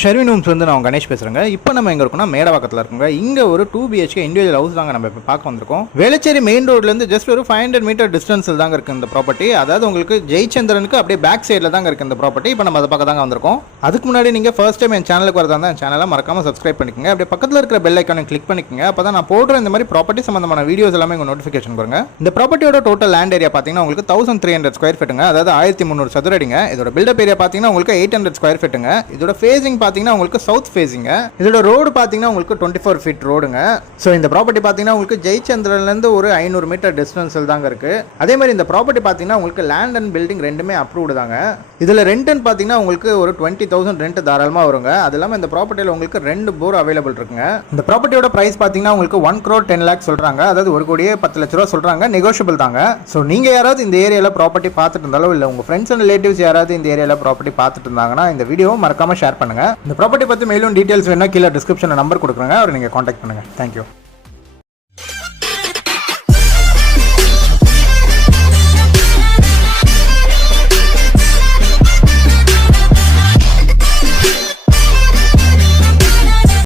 Sherwin Holmes வந்து நான் கணேஷ் பேசுகிறேங்க. இப்போ நம்ம எங்கே இருக்கோம்னா மேடவாக்கத்தில் இருக்குங்க. இங்கே ஒரு 2 BHK இண்டிவிஜுவல் ஹவுஸ் தாங்க நம்ம இப்போ பார்க்க வந்திருக்கோம். வேளச்சேரி மெயின் ரோட்லேருந்து ஜஸ்ட் ஒரு 500 மீட்டர் டிஸ்டன்ஸில் தாங்க இருக்குது இந்த ப்ராப்பர்ட்டி. அதாவது உங்களுக்கு ஜெயச்சந்திரனுக்கு அப்படியே பேக் சைடில் தாங்க இருக்குது இந்த ப்ராப்பர்ட்டி. இப்போ நம்ம அதை பார்க்க தாங்க வந்திருக்கோம். அதுக்கு முன்னாடி நீங்கள் ஃபர்ஸ்ட் டைம் என் சேனலுக்கு வரதா இருந்தால் என் சேனலை மறக்காமல் சப்ஸ்கிரைப் பண்ணிக்கோங்க. அப்படியே பக்கத்தில் இருக்கிற பெல் ஐக்கானை கிளிக் பண்ணிக்கோங்க. அப்போ தான் நான் போடுற இந்த மாதிரி ப்ராப்பர்ட்டி சம்மந்தமான வீடியோஸ் எல்லாமே உங்கள் நோட்டிஃபிகேஷன் பாருங்க. இந்த ப்ராப்பர்ட்டியோட டோட்டல் லேண்ட் ஏரியா பார்த்தீங்கன்னா உங்களுக்கு 1300 ஸ்கொயர் ஃபீட்டுங்க. அதாவது 1300 சதுரடிங்க. இதோட பில்டப் ஏரியா பார்த்தீங்கன்னா உங்களுக்கு 800 ஸ்கொயர் ஃபீட்டுங்க. இதோட ஃபேசிங் பார்த்தீங்கன்னா உங்களுக்கு சவுத் ஃபேசிங். இதோட ரோடு பாத்தீங்கன்னா உங்களுக்கு 24 ஃபீட் ரோடுங்க. சோ இந்த ப்ராப்பர்ட்டி பாத்தீங்கன்னா உங்களுக்கு ஜெயச்சந்திரன்ல இருந்து ஒரு 500 மீட்டர் டிஸ்டன்ஸ்ல தாங்க இருக்கு. அதே மாதிரி இந்த ப்ராப்பர்ட்டி பாத்தீங்கன்னா உங்களுக்கு லேண்ட் அண்ட் பில்டிங் ரெண்டுமே அப்ரூவ்டு தாங்க. இதுல ரெண்ட்னு பாத்தீங்கன்னா உங்களுக்கு ஒரு 20,000 ரெண்ட் தாராளமா வருங்க. அது இல்லாம இந்த ப்ராப்பர்ட்டில உங்களுக்கு 2 போர் அவைலபிள் இருக்குங்க. இந்த ப்ராப்பர்ட்டியோட பிரைஸ் பாத்தீங்கன்னா உங்களுக்கு 1 crore 10 lakhs சொல்றாங்க. அதாவது 1 கோடியே 10 லட்சம் ரூபாய் சொல்றாங்க. நெகோஷியபிள் தாங்க. சோ நீங்க யாராவது இந்த ஏரியால ப்ராப்பர்ட்டி பார்த்துட்டு இருந்தாலும் இல்ல உங்க ஃப்ரெண்ட்ஸ் அண்ட் ரிலேட்டிவ்ஸ் யாராவது இந்த ஏரியால ப்ராப்பர்ட்டி பார்த்துட்டு இருந்தாங்கன்னா இந்த வீடியோவை மறக்காம ஷேர் பண்ணுங்க. இந்த ப்ராப்பர்ட்டி பத்தி மேலும் டீடைல்ஸ் வேணா கீழே டிஸ்கிரிப்ஷன்ல நம்பர் கொடுக்குறேங்க. அவரை நீங்க கான்டாக்ட் பண்ணுங்க. தேங்க்யூ.